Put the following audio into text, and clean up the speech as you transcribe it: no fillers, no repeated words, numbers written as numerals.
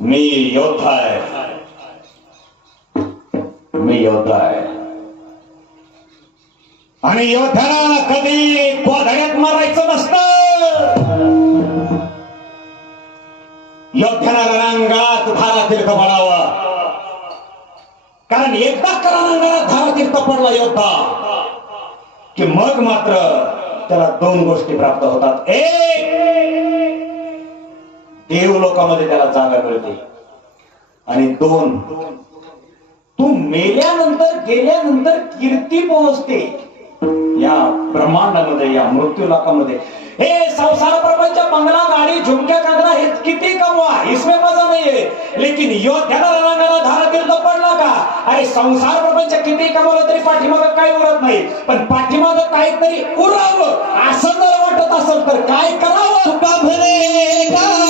मी योद्धा आहे, मी योद्धा आहे. आणि योद्ध्याला कधी गोधड्यात मारायचं नसतं. योद्ध्याला रणांगणात धारातीर्थ पडावा. कारण एकदा का रणांगणात धारातीर्थ पडला योद्धा की मग मात्र त्याला दोन गोष्टी प्राप्त होतात. एक, देव लोकांमध्ये त्याला जागा मिळते. आणि दोन, तू मेल्यानंतर गेल्यानंतर कीर्ती पोहोचते या ब्रह्मांडामध्ये, या मृत्यू लोकांमध्ये. हे संसार प्रपंच, बंगला, गाडी, झुमक्या, कंगना हे किती कमवा, इसमें मजा नाहीये. लेकिन योद्ध्याला रणांगणात धारातीर्थ पडला का, अरे संसार प्रपंच किती कमवलं तरी पाठीमागं काही उरत नाही. पण पाठीमागं काहीतरी उरावं असं जर वाटत असेल तर काय करावं. तुका भरे काम